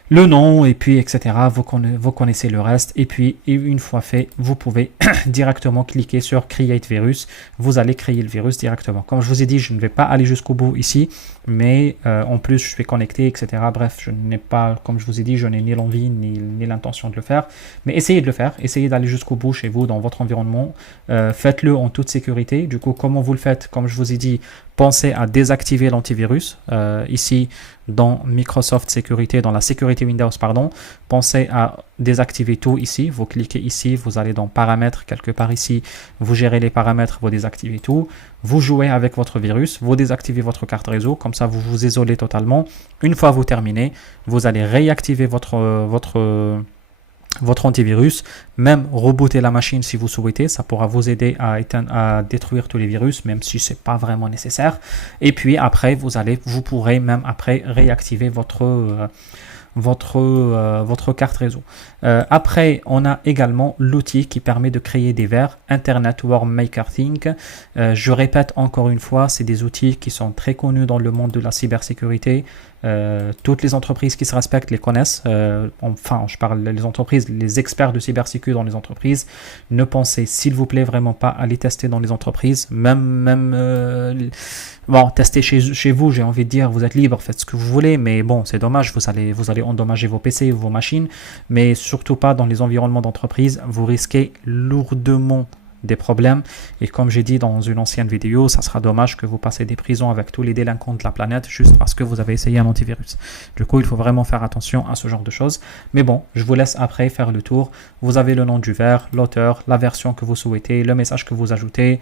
Le nom, et puis, etc. Vous connaissez le reste. Et puis, une fois fait, vous pouvez directement cliquer sur Create Virus. Vous allez créer le virus directement. Comme je vous ai dit, je ne vais pas aller jusqu'au bout ici, mais en plus, je suis connecté, etc. Bref, je n'ai pas, comme je vous ai dit, je n'ai ni l'envie ni l'intention de le faire. Mais essayez de le faire. Essayez d'aller jusqu'au bout chez vous, dans votre environnement. Faites-le en toute sécurité. Du coup, comment vous le faites? Comme je vous ai dit, pensez à désactiver l'antivirus. Ici, dans Microsoft Sécurité, dans la sécurité Windows, pardon, pensez à désactiver tout ici. Vous cliquez ici, vous allez dans Paramètres, quelque part ici, vous gérez les paramètres, vous désactivez tout. Vous jouez avec votre virus, vous désactivez votre carte réseau, comme ça vous vous isolez totalement. Une fois vous terminez, vous allez réactiver votre antivirus, même rebooter la machine si vous souhaitez, ça pourra vous aider à détruire tous les virus, même si c'est pas vraiment nécessaire. Et puis après, vous pourrez même après réactiver votre carte réseau. Après, on a également l'outil qui permet de créer des vers, Internet Worm Maker Think. Je répète encore une fois, c'est des outils qui sont très connus dans le monde de la cybersécurité. Toutes les entreprises qui se respectent les connaissent. Enfin, je parle des entreprises, les experts de cybersécurité dans les entreprises. Ne pensez, s'il vous plaît, vraiment pas à les tester dans les entreprises. Bon, testez chez vous, j'ai envie de dire, vous êtes libre, faites ce que vous voulez, mais bon, c'est dommage, vous allez endommager vos PC, vos machines, mais surtout pas dans les environnements d'entreprise. Vous risquez lourdement des problèmes, et comme j'ai dit dans une ancienne vidéo, ça sera dommage que vous passez des prisons avec tous les délinquants de la planète juste parce que vous avez essayé un antivirus. Du coup, il faut vraiment faire attention à ce genre de choses, mais bon, je vous laisse après faire le tour. Vous avez le nom du vers, l'auteur, la version que vous souhaitez, le message que vous ajoutez,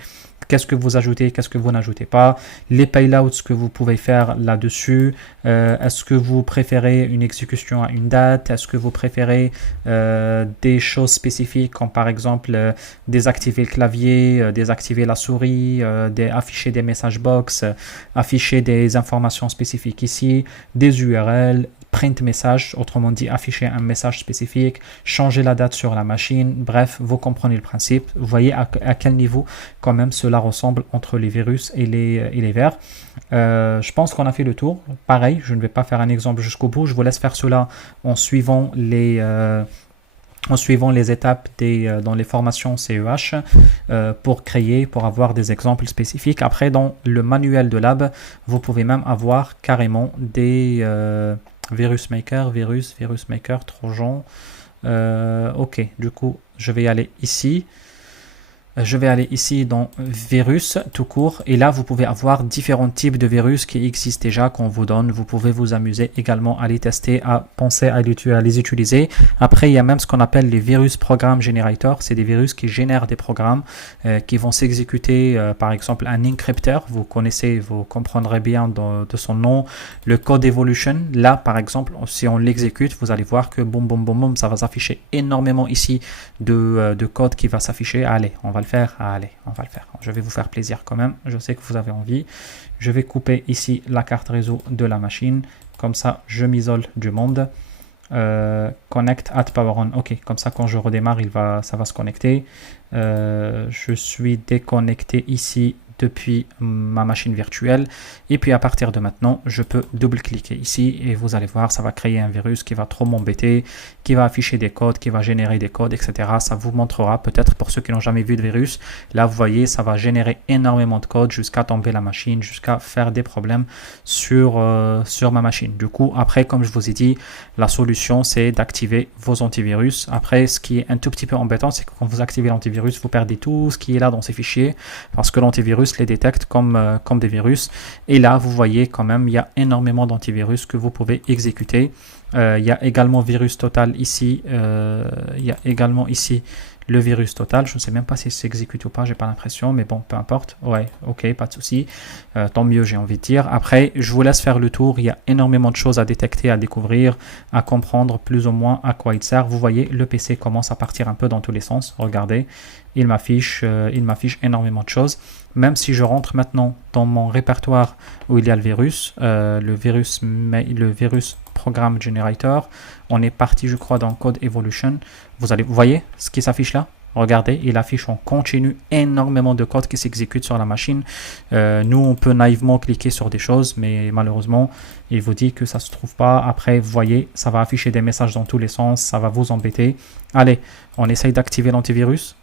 qu'est-ce que vous ajoutez, qu'est-ce que vous n'ajoutez pas, les paylouts que vous pouvez faire là-dessus, est-ce que vous préférez une exécution à une date, est-ce que vous préférez des choses spécifiques comme par exemple désactiver le clavier, désactiver la souris, afficher des message box, afficher des informations spécifiques ici, des URL, print message, autrement dit afficher un message spécifique, changer la date sur la machine, bref, vous comprenez le principe. Vous voyez à quel niveau quand même cela ressemble entre les virus et les vers. Je pense qu'on a fait le tour. Pareil, je ne vais pas faire un exemple jusqu'au bout, je vous laisse faire cela en suivant les étapes dans les formations CEH pour avoir des exemples spécifiques. Après, dans le manuel de lab, vous pouvez même avoir carrément des virus maker, Trojan. Ok, du coup, je vais aller ici. Je vais aller ici dans virus tout court et là vous pouvez avoir différents types de virus qui existent déjà qu'on vous donne. Vous pouvez vous amuser également à les tester, à penser à les utiliser. Après il y a même ce qu'on appelle les virus programme generator. C'est des virus qui génèrent des programmes qui vont s'exécuter, par exemple un encrypteur. Vous connaissez, vous comprendrez bien de son nom, le code evolution. Là par exemple si on l'exécute, vous allez voir que boum boum boum boum, ça va s'afficher énormément ici de code qui va s'afficher. Allez, on va le faire. Allez, on va le faire. Je vais vous faire plaisir quand même. Je sais que vous avez envie. Je vais couper ici la carte réseau de la machine. Comme ça, je m'isole du monde. Connect at power on. Ok, comme ça, quand je redémarre, ça va se connecter. Je suis déconnecté ici depuis ma machine virtuelle et puis à partir de maintenant je peux double-cliquer ici et vous allez voir ça va créer un virus qui va trop m'embêter, qui va afficher des codes, qui va générer des codes, etc. Ça vous montrera peut-être pour ceux qui n'ont jamais vu de virus. Là vous voyez ça va générer énormément de code jusqu'à tomber la machine, jusqu'à faire des problèmes sur ma machine. Du coup après comme je vous ai dit, la solution c'est d'activer vos antivirus. Après ce qui est un tout petit peu embêtant c'est que quand vous activez l'antivirus vous perdez tout ce qui est là dans ces fichiers parce que l'antivirus les détecte comme des virus et là vous voyez quand même il y a énormément d'antivirus que vous pouvez exécuter. Il y a également virus total ici, il y a également ici le virus total, je ne sais même pas si c'est exécuté ou pas, j'ai pas l'impression, mais bon, peu importe. Ouais, ok, pas de souci. Tant mieux, j'ai envie de dire. Après, je vous laisse faire le tour. Il y a énormément de choses à détecter, à découvrir, à comprendre plus ou moins à quoi il sert. Vous voyez, le PC commence à partir un peu dans tous les sens. Regardez, il m'affiche énormément de choses. Même si je rentre maintenant dans mon répertoire où il y a le virus Program Generator, on est parti je crois dans Code Evolution. Vous voyez ce qui s'affiche là? Regardez, il affiche en continu énormément de code qui s'exécute sur la machine. Nous, on peut naïvement cliquer sur des choses, mais malheureusement, il vous dit que ça ne se trouve pas. Après, vous voyez, ça va afficher des messages dans tous les sens, ça va vous embêter. Allez, on essaye d'activer l'antivirus.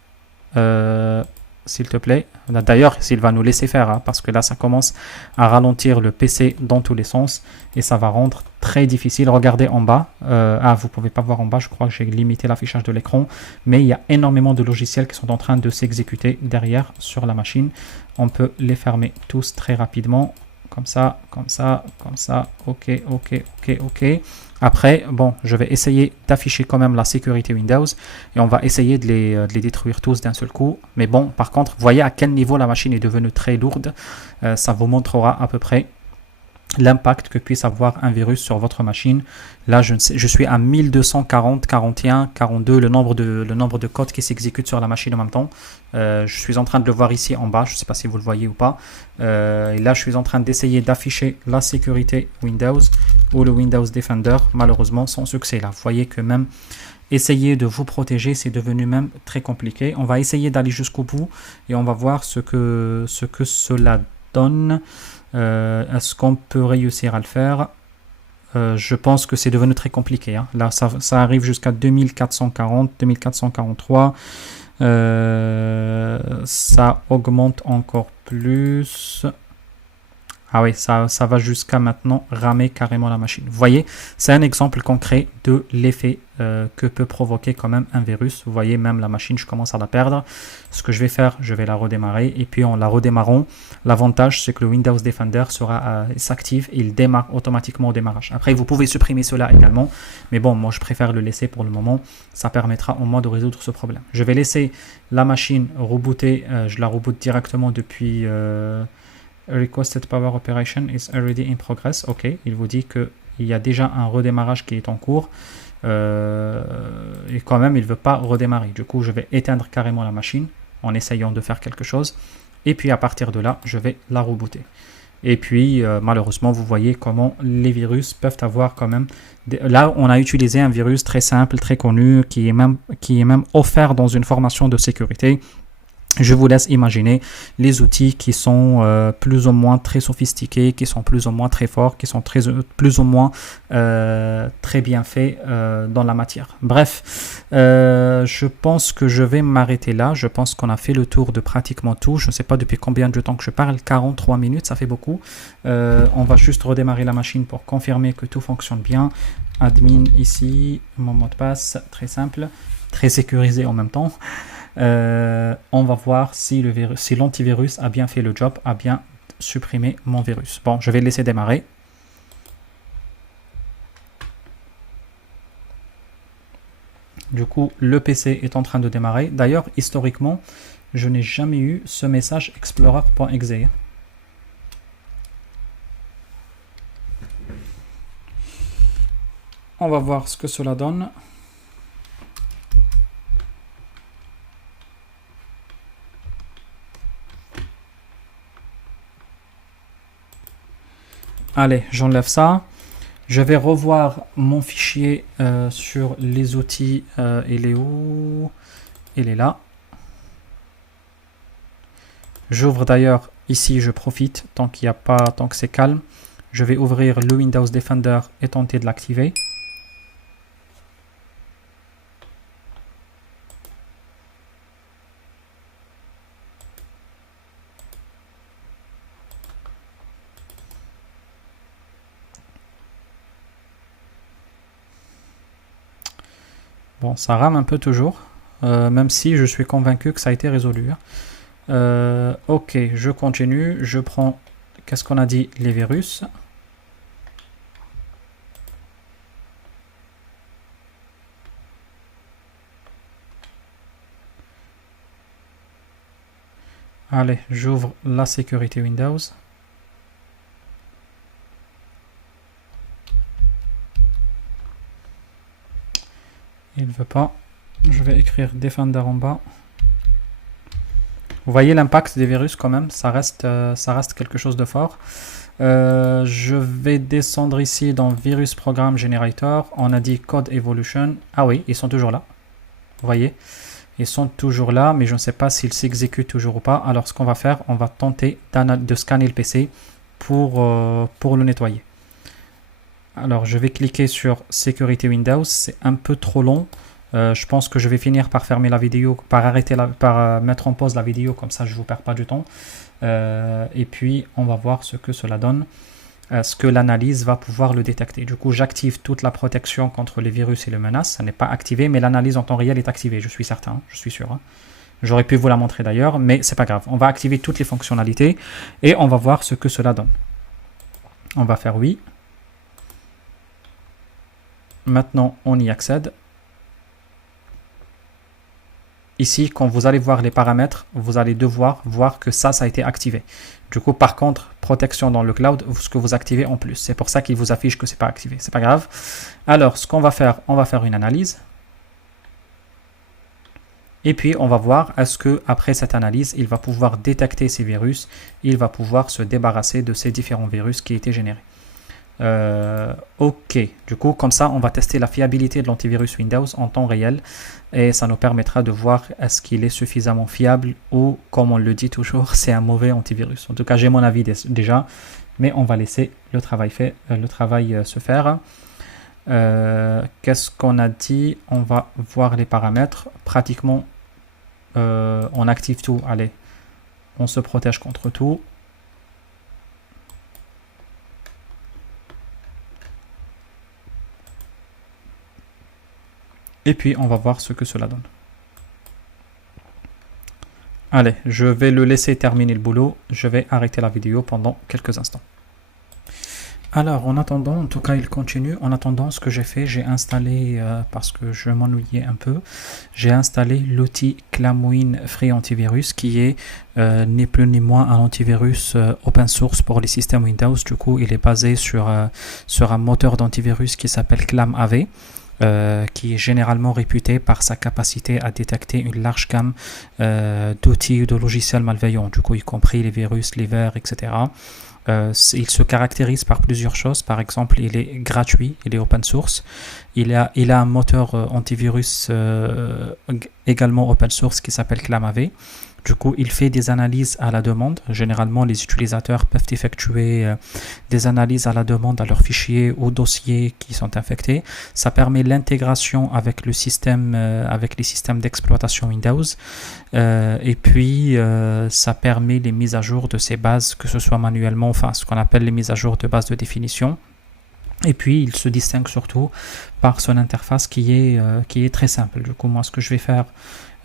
S'il te plaît. D'ailleurs, s'il va nous laisser faire, hein, parce que là, ça commence à ralentir le PC dans tous les sens et ça va rendre très difficile. Regardez en bas. Vous pouvez pas voir en bas, je crois que j'ai limité l'affichage de l'écran, mais il y a énormément de logiciels qui sont en train de s'exécuter derrière sur la machine. On peut les fermer tous très rapidement. Comme ça, comme ça, comme ça. Ok, ok, ok, ok. Après, bon, je vais essayer d'afficher quand même la sécurité Windows et on va essayer de les détruire tous d'un seul coup. Mais bon, par contre, voyez à quel niveau la machine est devenue très lourde. Ça vous montrera à peu près l'impact que puisse avoir un virus sur votre machine. Là, je suis à 1240, 41, 42, le nombre de codes qui s'exécutent sur la machine en même temps. Je suis en train de le voir ici en bas, je ne sais pas si vous le voyez ou pas. Et là, je suis en train d'essayer d'afficher la sécurité Windows ou le Windows Defender, malheureusement sans succès. Là, vous voyez que même essayer de vous protéger, c'est devenu même très compliqué. On va essayer d'aller jusqu'au bout et on va voir ce que cela donne. Est-ce qu'on peut réussir à le faire? Je pense que c'est devenu très compliqué. Hein. Là, ça arrive jusqu'à 2440, 2443. Ça augmente encore plus. Ah oui, ça va jusqu'à maintenant ramer carrément la machine. Vous voyez, c'est un exemple concret de l'effet que peut provoquer quand même un virus. Vous voyez, même la machine, je commence à la perdre. Ce que je vais faire, je vais la redémarrer. Et puis, en la redémarrant, l'avantage, c'est que le Windows Defender s'active et il démarre automatiquement au démarrage. Après, vous pouvez supprimer cela également. Mais bon, moi, je préfère le laisser pour le moment. Ça permettra au moins de résoudre ce problème. Je vais laisser la machine rebooter. Je la reboot directement depuis... Requested Power Operation is already in progress. Ok, il vous dit qu'il y a déjà un redémarrage qui est en cours. Et quand même, il ne veut pas redémarrer. Du coup, je vais éteindre carrément la machine en essayant de faire quelque chose. Et puis, à partir de là, je vais la rebooter. Et puis, malheureusement, vous voyez comment les virus peuvent avoir quand même... Là, on a utilisé un virus très simple, très connu, qui est même offert dans une formation de sécurité. Je vous laisse imaginer les outils qui sont plus ou moins très sophistiqués, qui sont plus ou moins très forts, qui sont plus ou moins très bien faits dans la matière. Bref, je pense que je vais m'arrêter là. Je pense qu'on a fait le tour de pratiquement tout. Je ne sais pas depuis combien de temps que je parle. 43 minutes, ça fait beaucoup. On va juste redémarrer la machine pour confirmer que tout fonctionne bien. Admin ici, mon mot de passe, très simple, très sécurisé en même temps. On va voir si si l'antivirus a bien fait le job, a bien supprimé mon virus. Bon, je vais le laisser démarrer. Du coup, le PC est en train de démarrer. D'ailleurs, historiquement, je n'ai jamais eu ce message explorer.exe. On va voir ce que cela donne. Allez, j'enlève ça. Je vais revoir mon fichier sur les outils. Il est où? Il est là. J'ouvre d'ailleurs ici, je profite tant qu'il n'y a pas, tant que c'est calme. Je vais ouvrir le Windows Defender et tenter de l'activer. Bon, ça rame un peu toujours, même si je suis convaincu que ça a été résolu. Ok, je continue, je prends, qu'est-ce qu'on a dit, les virus. Allez, j'ouvre la sécurité Windows. Il ne veut pas. Je vais écrire Defender en bas. Vous voyez l'impact des virus quand même, ça reste quelque chose de fort. Je vais descendre ici dans Virus Program Generator. On a dit Code Evolution. Ah oui, ils sont toujours là. Vous voyez, ils sont toujours là, mais je ne sais pas s'ils s'exécutent toujours ou pas. Alors ce qu'on va faire, on va tenter de scanner le PC pour le nettoyer. Alors je vais cliquer sur Sécurité Windows, c'est un peu trop long. Je pense que je vais finir par fermer la vidéo, par mettre en pause la vidéo, comme ça je ne vous perds pas du temps. Et puis on va voir ce que cela donne, ce que l'analyse va pouvoir le détecter. Du coup j'active toute la protection contre les virus et les menaces, ça n'est pas activé, mais l'analyse en temps réel est activée, je suis certain, je suis sûr. J'aurais pu vous la montrer d'ailleurs, mais c'est pas grave. On va activer toutes les fonctionnalités et on va voir ce que cela donne. On va faire oui. Maintenant, on y accède. Ici, quand vous allez voir les paramètres, vous allez devoir voir que ça a été activé. Du coup, par contre, protection dans le cloud, ce que vous activez en plus. C'est pour ça qu'il vous affiche que ce n'est pas activé. C'est pas grave. Alors, ce qu'on va faire, on va faire une analyse. Et puis, on va voir est-ce que après cette analyse, il va pouvoir détecter ces virus. Il va pouvoir se débarrasser de ces différents virus qui étaient générés. Ok, du coup comme ça on va tester la fiabilité de l'antivirus Windows en temps réel et ça nous permettra de voir est-ce qu'il est suffisamment fiable ou comme on le dit toujours c'est un mauvais antivirus. En tout cas j'ai mon avis déjà, mais on va laisser le travail se faire. Qu'est-ce qu'on a dit? On va voir les paramètres. Pratiquement on active tout. Allez, on se protège contre tout. Et puis, on va voir ce que cela donne. Allez, je vais le laisser terminer le boulot. Je vais arrêter la vidéo pendant quelques instants. Alors, en attendant, en tout cas, il continue. En attendant, ce que j'ai fait, j'ai installé, parce que je m'ennuyais un peu, j'ai installé l'outil Clamwin Free Antivirus qui est ni plus ni moins un antivirus open source pour les systèmes Windows. Du coup, il est basé sur un moteur d'antivirus qui s'appelle ClamAV. Qui est généralement réputé par sa capacité à détecter une large gamme d'outils ou de logiciels malveillants, du coup y compris les virus, les vers, etc. Il se caractérise par plusieurs choses. Par exemple, il est gratuit, il est open source. Il a un moteur antivirus également open source qui s'appelle ClamAV. Du coup, il fait des analyses à la demande. Généralement, les utilisateurs peuvent effectuer des analyses à la demande à leurs fichiers ou dossiers qui sont infectés. Ça permet l'intégration avec le système, avec les systèmes d'exploitation Windows. Et puis, ça permet les mises à jour de ces bases, que ce soit manuellement, enfin, ce qu'on appelle les mises à jour de bases de définition. Et puis, il se distingue surtout par son interface qui est très simple. Du coup, moi, ce que je vais faire,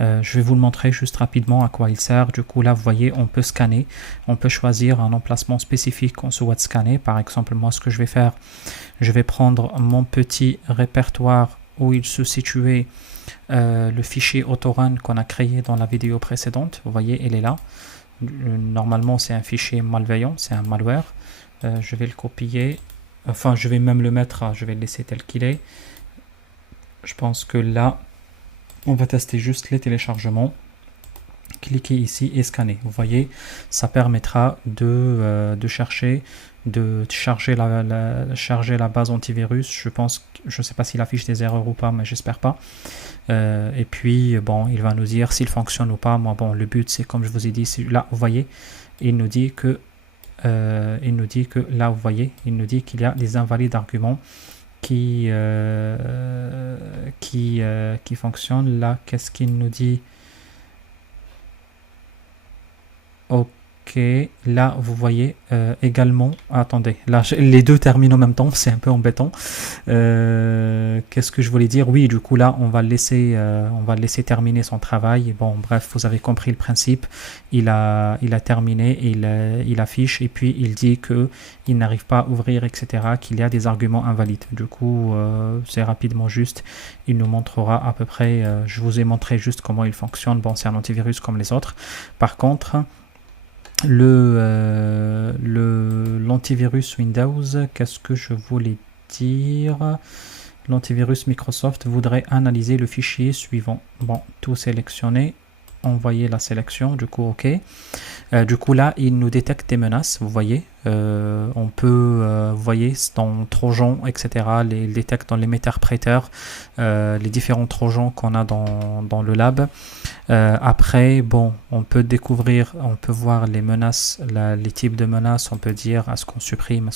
je vais vous le montrer juste rapidement à quoi il sert. Du coup, là, vous voyez, on peut scanner. On peut choisir un emplacement spécifique qu'on souhaite scanner. Par exemple, moi, ce que je vais faire, je vais prendre mon petit répertoire où il se situait le fichier autorun qu'on a créé dans la vidéo précédente. Vous voyez, il est là. Normalement, c'est un fichier malveillant, c'est un malware. Je vais le copier. Enfin, je vais même le mettre, je vais le laisser tel qu'il est. Je pense que là, on va tester juste les téléchargements. Cliquez ici et scannez. Vous voyez, ça permettra de charger la base antivirus. Je pense, je ne sais pas s'il affiche des erreurs ou pas, mais j'espère pas. Et puis, bon, il va nous dire s'il fonctionne ou pas. Moi, bon, le but, c'est comme je vous ai dit, là, vous voyez, il nous dit que là, vous voyez, il nous dit qu'il y a des invalides arguments qui fonctionnent. Là, qu'est-ce qu'il nous dit? Ok, là vous voyez également, attendez, là les deux terminent en même temps, c'est un peu embêtant. Qu'est-ce que je voulais dire? Oui, du coup là on va le laisser terminer son travail. Bon, bref, vous avez compris le principe. Il a terminé, il affiche et puis il dit que il n'arrive pas à ouvrir, etc., qu'il y a des arguments invalides. Du coup, c'est rapidement juste, il nous montrera à peu près, je vous ai montré juste comment il fonctionne. Bon, c'est un antivirus comme les autres. Par contre, l'antivirus Windows, qu'est-ce que je voulais dire? L'antivirus Microsoft voudrait analyser le fichier suivant. Bon, tout sélectionné, envoyer la sélection, du coup ok. Du coup là, il nous détecte des menaces, vous voyez. On peut, vous voyez, dans Trojan, etc., il détecte dans l'émetteur-prêteur les différents Trojans qu'on a dans le lab. Après, bon, on peut découvrir, on peut voir les menaces, les types de menaces, on peut dire est-ce qu'on supprime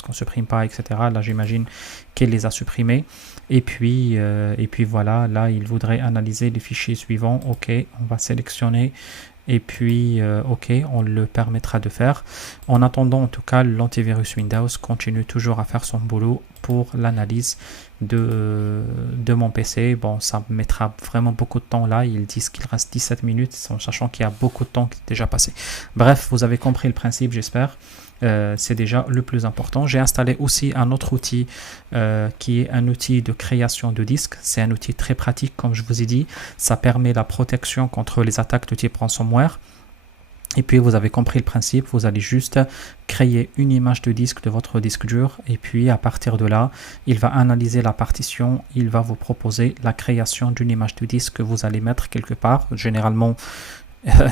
pas, etc. Là, j'imagine qu'il les a supprimés. Et puis voilà, là, il voudrait analyser les fichiers suivants. Ok, on va sélectionner. Et puis, ok, on le permettra de faire. En attendant, en tout cas, l'antivirus Windows continue toujours à faire son boulot pour l'analyse de mon PC. Bon, ça mettra vraiment beaucoup de temps là. Ils disent qu'il reste 17 minutes, en sachant qu'il y a beaucoup de temps qui est déjà passé. Bref, vous avez compris le principe, j'espère. C'est déjà le plus important. J'ai installé aussi un autre outil qui est un outil de création de disques. C'est un outil très pratique, comme je vous ai dit. Ça permet la protection contre les attaques de type ransomware. Et puis vous avez compris le principe, vous allez juste créer une image de disque de votre disque dur et puis à partir de là, il va analyser la partition, il va vous proposer la création d'une image de disque que vous allez mettre quelque part. Généralement,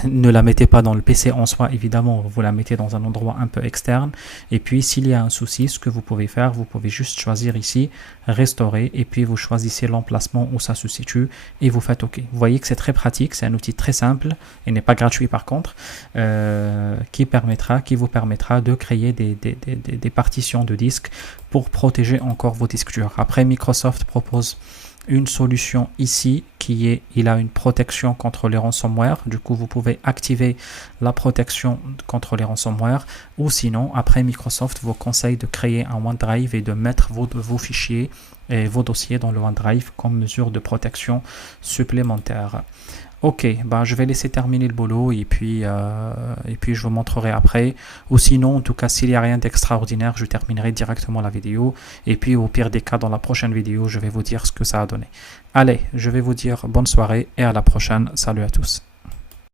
ne la mettez pas dans le PC en soi, évidemment, vous la mettez dans un endroit un peu externe. Et puis, s'il y a un souci, ce que vous pouvez faire, vous pouvez juste choisir ici, restaurer, et puis vous choisissez l'emplacement où ça se situe, et vous faites OK. Vous voyez que c'est très pratique, c'est un outil très simple, et n'est pas gratuit par contre, qui vous permettra de créer des partitions de disques pour protéger encore vos disques durs. Après, Microsoft propose une solution ici il a une protection contre les ransomware. Du coup, vous pouvez activer la protection contre les ransomware ou sinon, après Microsoft vous conseille de créer un OneDrive et de mettre vos fichiers et vos dossiers dans le OneDrive comme mesure de protection supplémentaire. Ok, je vais laisser terminer le boulot et puis je vous montrerai après. Ou sinon, en tout cas, s'il n'y a rien d'extraordinaire, je terminerai directement la vidéo. Et puis, au pire des cas, dans la prochaine vidéo, je vais vous dire ce que ça a donné. Allez, je vais vous dire bonne soirée et à la prochaine. Salut à tous.